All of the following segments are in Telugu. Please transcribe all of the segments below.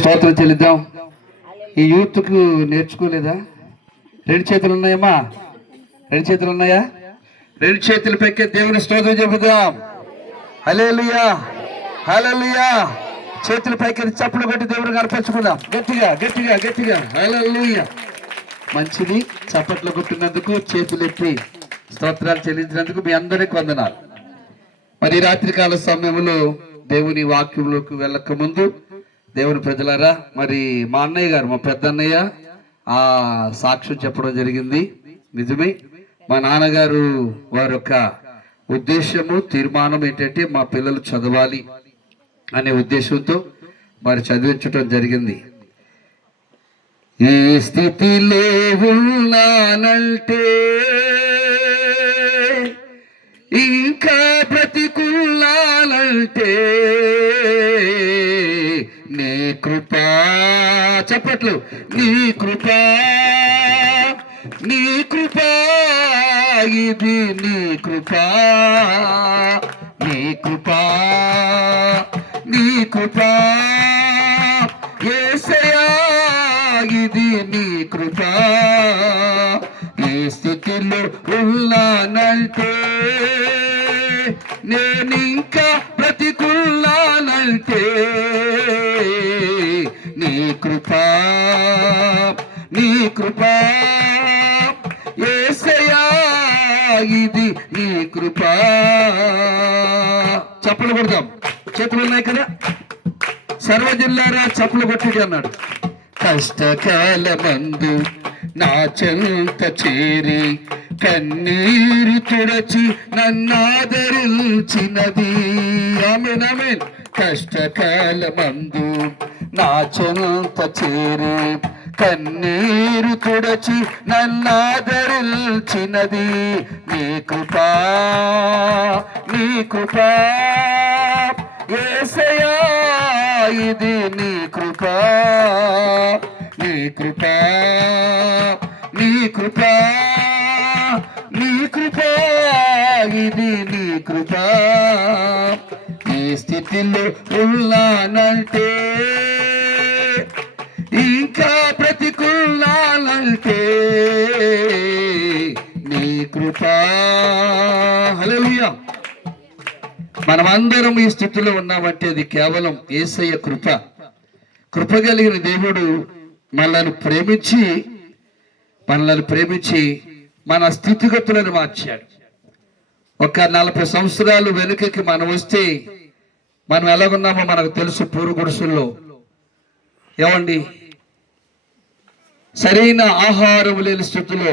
స్తోత్రం చెల్లిద్దాం. ఈ యూత్కు నేర్చుకోలేదా? రెండు చేతులు ఉన్నాయమ్మా. రెండు చేతులు ఉన్నాయా? రెండు చేతులు పెక్కే దేవుని స్తోత్రం చెబుదాం. హలేలుయా హలలుయా చేతులు పైకి చప్పులు పెట్టి దేవుడు కనిపించుకుందాం గట్టిగా గట్టిగా గట్టిగా. హలేలుయా మంచిది చప్పట్లు కొట్టినందుకు చేతులు ఎత్తి స్తోత్రాలు చెల్లించినందుకు మీ అందరికి వందనాలు. మరి రాత్రికాల సమయంలో దేవుని వాక్యంలోకి వెళ్ళక ముందు దేవుని ప్రజలారా మరి మా అన్నయ్య గారు మా పెద్దన్నయ్య ఆ సాక్ష్యం చెప్పడం జరిగింది. నిజమే. మా నాన్నగారు వారి యొక్క ఉద్దేశము తీర్మానం ఏంటంటే మా పిల్లలు చదవాలి అనే ఉద్దేశంతో మరి చదివించడం జరిగింది. ఈ స్థితిలో ఉన్నానంటే ఇంకా బ్రతికున్నానంటే నీ కృపా చెప్పట్లు నీ కృపా నీ కృపా ఇది నీ కృపా నీ కృపా నీ కృపా యేసయ్యా ఇది నీ కృపా ఏ స్థితిలో ఉన్నానంటే నేనింకా బ్రతికున్నానంటే కృపా నీ కృపా. ఏసయా ఇది నీ కృపా. చప్పలు కొడదాం. చేతులు ఉన్నాయి కదా? సర్వజిల్లారా చప్పులు కొట్టుడి అన్నాడు. కష్టకాల మందు నా చెంత చేరి కన్నీరు తుడచి నన్నాదరించినది. Amen amen. కష్టకాల మందు నా చెంత చేరి కన్నీరు తుడచి నన్నాదరిల్చినది నీ కృపా నీ కృపా. ఏసయా ఇది నీ కృపా నీ కృపా నీ కృపా నీ కృపా ఇది నీ కృపా. ఈ స్థితిలో ఉన్నానంటే ఇంకా ప్రతికూలాలంటే నీ కృపా. హల్లెలూయా. మనమందరం ఈ స్థితిలో ఉన్నామంటే అది కేవలం ఏసయ్య కృప. కృప కలిగిన దేవుడు మనల్ని ప్రేమించి మనల్ని ప్రేమించి మన స్థితిగతులను మార్చాడు. ఒక నలభై సంవత్సరాలు వెనుకకి మనం వస్తే మనం ఎలాగున్నామో మనకు తెలుసు పూర్వ గుడుసుల్లో. ఏమండి? సరైన ఆహారం లేని స్థితిలో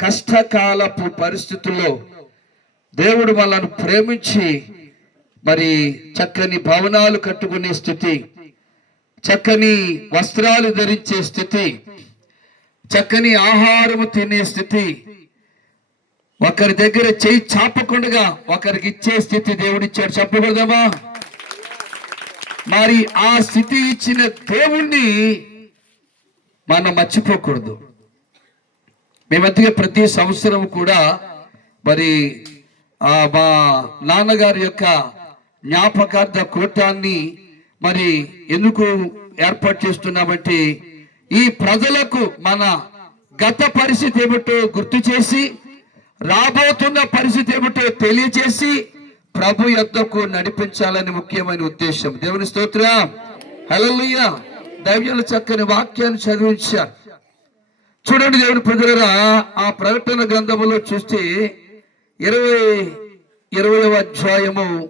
కష్టకాలపు పరిస్థితుల్లో దేవుడు మనల్ని ప్రేమించి మరి చక్కని భవనాలు కట్టుకునే స్థితి చక్కని వస్త్రాలు ధరించే స్థితి చక్కని ఆహారము తినే స్థితి ఒకరి దగ్గర చేయి చాపకుండా ఒకరికి ఇచ్చే స్థితి దేవుడిచ్చాడు. చెప్పకూడదమ్మా మరి ఆ స్థితి ఇచ్చిన దేవుణ్ణి మనం మర్చిపోకూడదు. మేమంతగా ప్రతి సంవత్సరం కూడా మరి ఆ మా నాన్నగారి యొక్క జ్ఞాపకార్థ కూటాన్ని మరి ఎందుకు ఏర్పాటు చేస్తున్నామంటే ఈ ప్రజలకు మన గత పరిస్థితి ఏమిటో గుర్తు చేసి రాబోతున్న పరిస్థితి ఏమిటో తెలియజేసి ప్రభు యొద్దకు నడిపించాలని ముఖ్యమైన ఉద్దేశం. దేవుని స్తోత్ర. హల్లెలూయ. దైవ్యుల చక్కని వాక్యాన్ని చదివించారు. చూడండి దేవుని ప్రజలరా ఆ ప్రకటన గ్రంథములో చూస్తే ఇరవై ఇరవై అధ్యాయము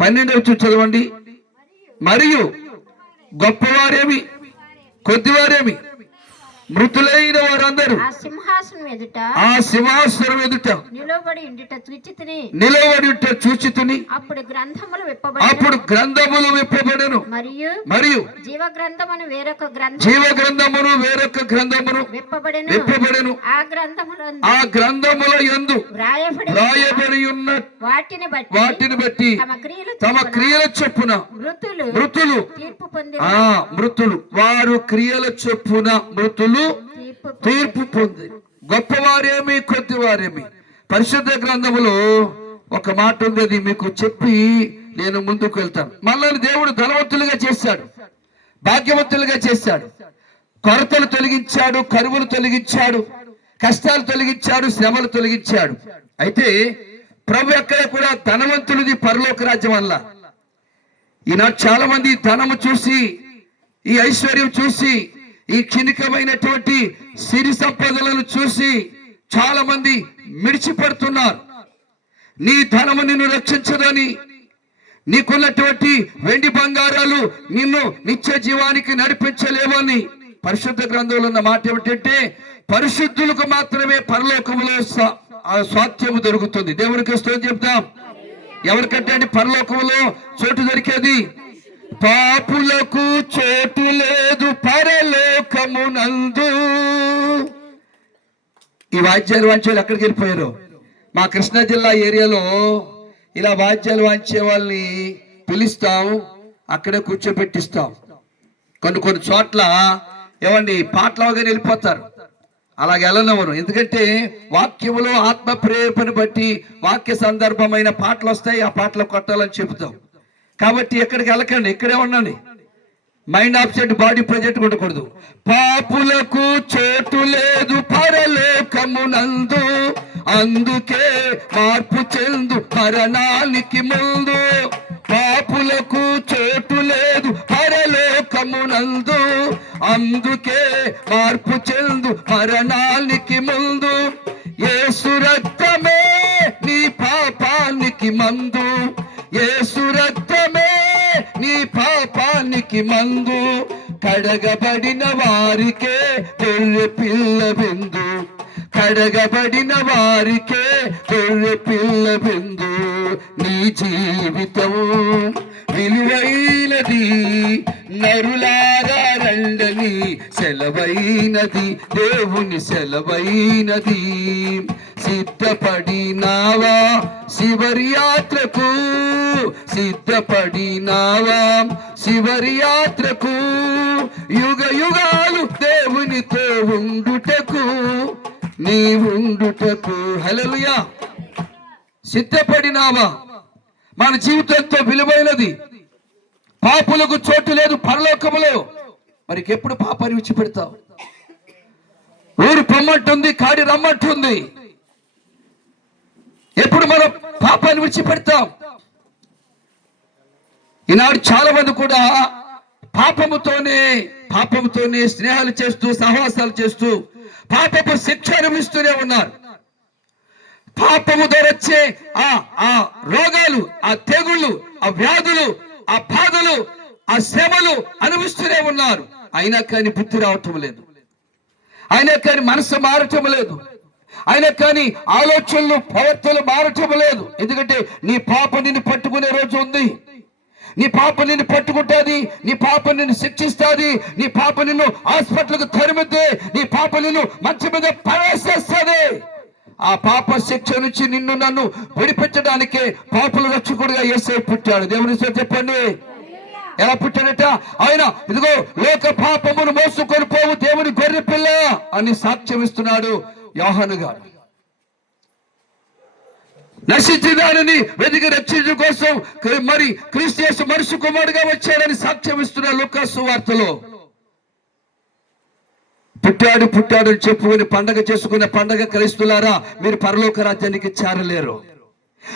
పన్నెండవ చదవండి. మరియు గొప్పవారేమి? కొద్దివారేమి? మృతులైన వారందరూ ఆ సింహాసనం ఎదుట ఆ సింహాసనం ఎదుట నిలబడి ఉండిట చూచితిని. నిలబడి ఉంటే చూచితుని. అప్పుడు గ్రంథములు విప్పబడి అప్పుడు గ్రంథములు విప్పబడను. మరియు మరియు జీవ గ్రంథమని వేరొక గ్రంథం జీవ గ్రంథమును వేరొక గ్రంథమును విప్పబడెను. విప్పబడెను. ఆ గ్రంథములు ఆ గ్రంథముల యందు వ్రాయబడి రాయబడి ఉన్న వాటిని బట్టి వాటిని బట్టి తమ క్రియలు తమ క్రియల చొప్పున మృతులు మృతులు తీర్పు పొంది ఆ మృతులు వారు క్రియల చొప్పున మృతులు తీర్పు తీర్పు పొంది గొప్పవారేమి కొద్దివారేమి? పరిశుద్ధ గ్రంథములో ఒక మాట ఉంది అది మీకు చెప్పి నేను ముందుకు వెళ్తాను. మనల్ని దేవుడు ధనవంతులుగా చేశాడు. భాగ్యవంతులుగా చేశాడు. కొరతలు తొలగించాడు కరువులు తొలగించాడు కష్టాలు తొలగించాడు శ్రమలు తొలగించాడు. అయితే ప్రభు ఎక్కడ కూడా ధనవంతుడిది పరలోక రాజ్యం వల్ల. ఈనాడు చాలా మంది ధనము చూసి ఈ ఐశ్వర్యం చూసి ఈ క్షణికమైనటువంటి సిరి సంపదలను చూసి చాలా మంది మిడిచిపడుతున్నారు. నీ ధనము నిన్ను రక్షించదని నీకున్నటువంటి వెండి బంగారాలు నిన్ను నిత్య జీవానికి నడిపించలేవని పరిశుద్ధ గ్రంథంలో ఉన్న మాట ఏమిటంటే పరిశుద్ధులకు మాత్రమే పరలోకములో స్వాత్యము దొరుకుతుంది. దేవునికి స్తోత్రం చెప్తాం. ఎవరికంటే అండి పరలోకములో చోటు దొరికేది? పాపులకు చోటు లేదు పరలోకమునందు ఈ వాద్యాలు వాంచేవాళ్ళు ఎక్కడికి వెళ్ళిపోయారు? మా కృష్ణా జిల్లా ఏరియాలో ఇలా వాద్యాలు వాంచే వాళ్ళని పిలుస్తాం అక్కడే కూర్చోబెట్టిస్తాం. కొన్ని కొన్ని చోట్ల ఏమండి పాటలుగా వెళ్ళిపోతారు. అలాగే వెళ్ళనివ్వరు. ఎందుకంటే వాక్యములో ఆత్మ ప్రేరేపణ బట్టి వాక్య సందర్భమైన పాటలు వస్తాయి ఆ పాటలు కొట్టాలని చెబుతాం. కాబట్టి ఎక్కడికి వెళ్ళకండి ఇక్కడే ఉండండి. మైండ్ ఆబ్సెంట్ బాడీ ప్రజెంట్ ఉండకూడదు. పాపులకు చోటు లేదు పరలోకమునందు అందుకే మార్పు చెందు మరణానికి ముందు. పాపులకు చోటు లేదు పరలోకమునందు అందుకే మార్పు చెందు మరణానికి ముందు. ఏ సురక్తమే నీ పాపానికి మందు. పాపానికి మందు కడగబడిన వారికే గొర్రె పిల్ల బిందు. కడగబడిన వారికే గొర్రె పిల్ల బిందు. నీ జీవితం విలువైనది నరులారా రండని సెలవైనది దేవుని సెలవైనది. సిద్ధపడినావా? శివరి యాత్రకు సిద్ధపడినావా? శివరి యాత్రకు యుగ యుగాలు దేవునితో ఉండుటకు నీ ఉండుటకు. హలలుయా సిద్ధపడినావా? మన జీవితంతో విలువైనది. పాపులకు చోటు లేదు పరలోకములో. మరి ఎప్పుడు పాపాన్ని విడిచిపెడతావు? ఊరు పొమ్మంటుంది కాడి రమ్మంటుంది. ఎప్పుడు మనం పాపాన్ని విడిచిపెడతాం. ఈనాడు చాలా మంది కూడా పాపముతోనే పాపముతోనే స్నేహాలు చేస్తూ సహవాసాలు చేస్తూ పాపపు శిక్ష అనుభవిస్తూనే ఉన్నారు. పాపము ద్వారా వచ్చే ఆ ఆ రోగాలు ఆ తెగుళ్ళు ఆ వ్యాధులు ఆ బాధలు ఆ శ్రమలు అనుభవిస్తూనే ఉన్నారు. అయినా కానీ బుద్ధి రావటం లేదు. అయినా కానీ మనసు మారటం లేదు. అయినా కానీ ఆలోచనలు ప్రవర్తనలు మారటం లేదు. ఎందుకంటే నీ పాప నిన్ను పట్టుకునే రోజు ఉంది. నీ పాప నిన్ను పట్టుకుంటుంది నీ పాప నిన్ను శిక్షిస్తుంది నీ పాప నిన్ను హాస్పిటల్కు తరిమితే నీ పాప నిన్ను మంచి మీద ప్రవేశిస్తుంది ఆ పాప శిక్ష నుంచి నిన్ను నన్ను విడిపించడానికే పాపల రక్షకుడిగా ఏసై పుట్టాడు. దేవుని చెప్పండి. ఎలా పుట్టాడట? ఆయన ఇదిగో లోక పాపమును మోసుకొని పోవు దేవుని గొర్రె పిల్ల అని సాక్ష్యం ఇస్తున్నాడు యోహాను గారు. నశించిన దానిని వెతికి రక్షించడం కోసం మరి క్రిస్టియస్ మనుషు కుమారుడుగా వచ్చాడని సాక్ష్యం ఇస్తున్న లుకాసు వార్తలో. పుట్టాడు పుట్టాడు అని చెప్పుకొని పండగ చేసుకునే పండగ క్రైస్తులారా మీరు పరలోక రాజ్యానికి చేరలేరు.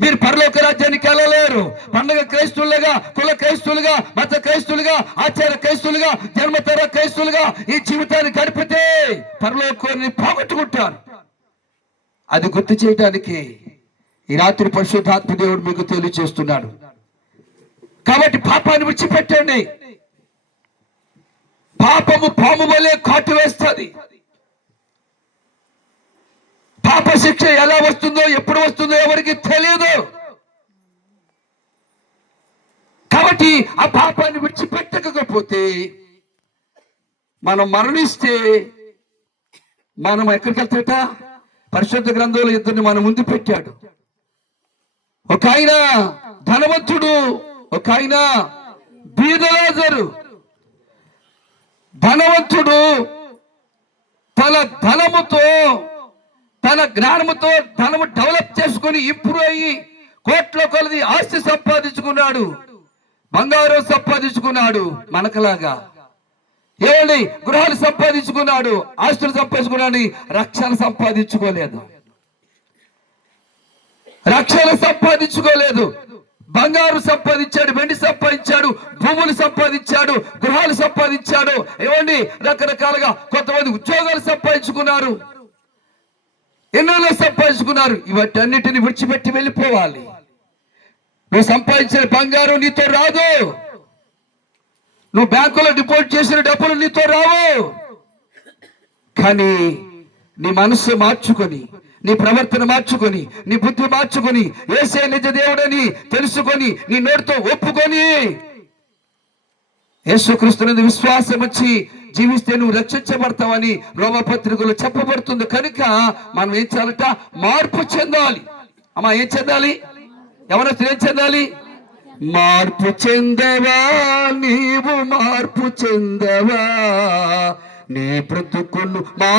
మీరు పరలోక రాజ్యానికి వెళ్ళలేరు. పండగ క్రైస్తువులుగా కుల క్రైస్తువులుగా మత క్రైస్తువులుగా ఆచార క్రైస్తువులుగా జన్మతర క్రైస్తువులుగా ఈ జీవితాన్ని గడిపితే పరలోకాన్ని పోగొట్టుకుంటారు. అది గుర్తు చేయడానికి ఈ రాత్రి పరిశుద్ధాత్మ దేవుడు మీకు తెలియచేస్తున్నాడు కాబట్టి పాపాన్ని విడిచిపెట్టండి. పాపము పాము వలె కాటు వేస్తుంది. పాప శిక్ష ఎలా వస్తుందో ఎప్పుడు వస్తుందో ఎవరికి తెలియదు కాబట్టి ఆ పాపాన్ని విడిచిపెట్టకపోతే మనం మరణిస్తే మనం ఎక్కడికి వెళ్తాట పరిశుద్ధ గ్రంథంలో ఇద్దరిని మన ముందు పెట్టాడు. ఒక ఆయన ధనవంతుడు ఒక ఆయన బీదలాజరు. ధనవంతుడు తన ధనముతో తన జ్ఞానముతో ధనము డెవలప్ చేసుకుని ఇంప్రూవ్ అయ్యి కోట్ల కొలది ఆస్తి సంపాదించుకున్నాడు. బంగారం సంపాదించుకున్నాడు మనకలాగా. ఏమండి గృహాలు సంపాదించుకున్నాడు. ఆస్తులు సంపాదించుకున్నాడు. రక్షణ సంపాదించుకోలేదు. రక్షణ సంపాదించుకోలేదు. బంగారు సంపాదించాడు వెండి సంపాదించాడు భూములు సంపాదించాడు గృహాలు సంపాదించాడు. ఏమండి రకరకాలుగా కొంతమంది ఉద్యోగాలు సంపాదించుకున్నారు. ఎన్నో సంపాదించుకున్నారు. ఇవటన్నిటిని విడిచిపెట్టి వెళ్ళిపోవాలి. నువ్వు సంపాదించిన బంగారు నీతో రాదు. నువ్వు బ్యాంకులో డిపాజిట్ చేసిన డబ్బులు నీతో రావు. కానీ నీ మనస్సు మార్చుకొని నీ ప్రవర్తన మార్చుకొని నీ బుద్ధి మార్చుకొని ఏసే నిజ దేవుడని తెలుసుకొని నీ నోటితో ఒప్పుకొని యేసుక్రీస్తునందు విశ్వాసం వచ్చి జీవిస్తే నువ్వు రక్షించబడతావని రోమపత్రికలో చెప్పబడుతుంది. కనుక మనం ఏం చేయాలట? మార్పు చెందాలి. అమ్మా ఏం చెందాలి? ఎవరైనా ఏం చెందాలి? మార్పు చెందవా? నీవు మార్పు చెందవా? నీ బ్రతుకును మా